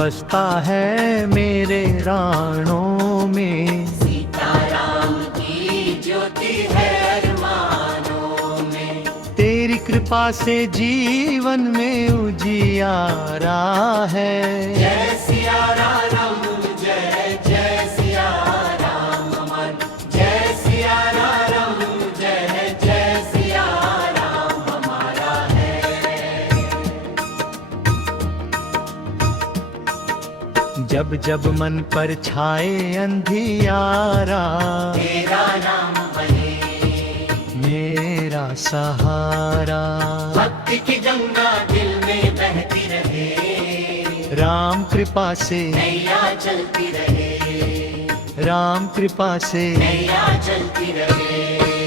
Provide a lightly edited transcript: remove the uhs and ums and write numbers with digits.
बसता है मेरे राणों में। सीताराम की ज्योति है अरमानों में। तेरी कृपा से जीवन में उजियारा है। जय सिया राम, जय जय सिया राम अमर। जय सिया राम, जय जय सिया राम हमारा है। जब जब मन पर छाए अंधियारा, तेरा नाम बने मेरा सहारा। भक्ति की गंगा दिल में बहती रहे। राम कृपा से नैया चलती रहे। राम कृपा से नैया चलती रहे।